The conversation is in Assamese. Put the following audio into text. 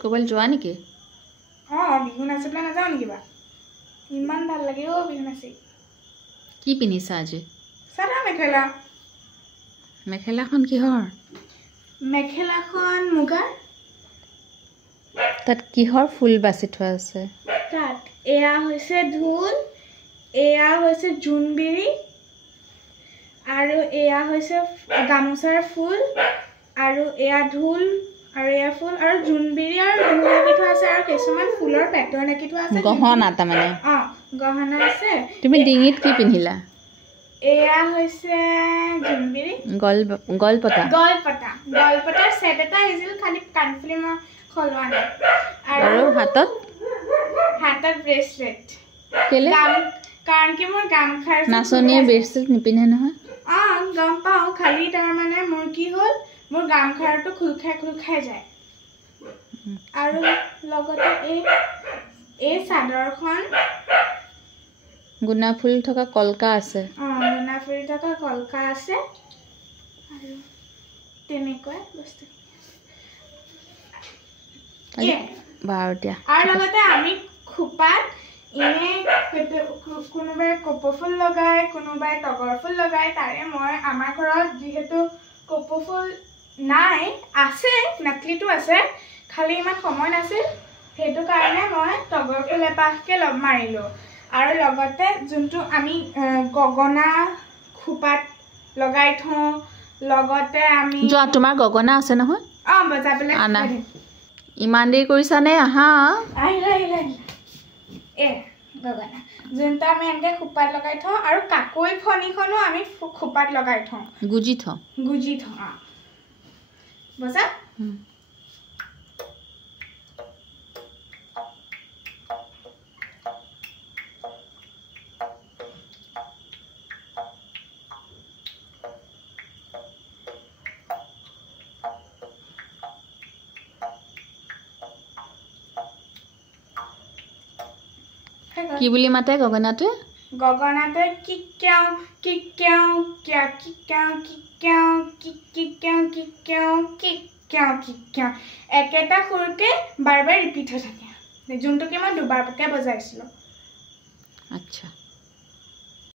ক'বাল যোৱা নেকি? বিহু নাচিবলৈ নাযাওঁ নেকি বা? ইমান ভাল লাগে বিহু নাচি। কি পিন্ধিছা আজি? চাদৰ মেখেলা। মেখেলাখন কিহৰ? মেখেলাখন মুগাৰ। তাত কিহৰ ফুল বাছি থোৱা আছে? তাত এয়া হৈছে ঢোল, এয়া হৈছে জোনবিৰি, আৰু এয়া হৈছে গামোচাৰ ফুল, আৰু এয়া ঢোল, আৰু এয়া ফুল, আৰু জোনবিৰি আৰু ঢোল লাগি থোৱা আছে, আৰু কিছুমান ফুলৰ পেটাৰ্ণ লাগি থোৱা আছে। গহনা তাৰমানে? গহনা আছে। তুমি ডিঙিত কি পিন্ধিলা? এয়া হৈছে জোনবিৰি। গলপতা গলপতাৰ সেট এটা আহিছিল, খালি কাণফুলি মই খলোৱা নাই। আৰু হাতত ব্ৰেচলেট। কেলে? কাৰণ কি মোৰ গামখাৰ নাচনীয়ে ব্ৰেচলেট নিপিন্ধে নহয়। গম পাওঁ, খালি তাৰমানে মোৰ কি হ'ল, মোৰ গামখাৰটো খোল খাই যায়। আৰু লগতে এই চাদৰখন গুণা ফুল থকা কলকা আছে। গুণা ফুল থকা কলকা আছে, আৰু তেনেকুৱা বস্তু। বাৰু দিয়া। আৰু লগতে আমি খোপাত এনে কোনোবাই কপৌ ফুল লগায়, কোনোবাই তগৰ ফুল লগায়। তাৰে আমাৰ ঘৰত যিহেতু কপৌ ফুল নাই, আছে নাকলিটো আছে, খালি ইমান সময় নাছিল, সেইটো কাৰণে মই তগৰ ফুল এপাহকে মাৰিলোঁ। আৰু লগতে যোনটো আমি গগনা খোপাত লগাই থওঁ, লগতে আমি তোমাৰ গগনা আছে নহয়? বজাবলৈ আনা। ইমান দেৰি কৰিছানে? আহা। আহিলা। গগনা যোনটো আমি এনেকৈ খোপাত লগাই থওঁ, আৰু কাকৈ ফণিখনো আমি খোপাত লগাই থওঁ, গুজি থওঁ। বজা। কি বুলি মাতে গগনাটোৱে? গগনাটোৱে কিক্যাও কিক্যাও কিয়া কিক্যাও কিক্যাও কিক্যাও কিক্যাও কিক্যাও কিক্যাও একেটা সুৰকে বাৰ বাৰ ৰিপিট হৈ থাকে, যোনটোকে মই দুবাৰকে বজাইছিলোঁ। আচ্ছা।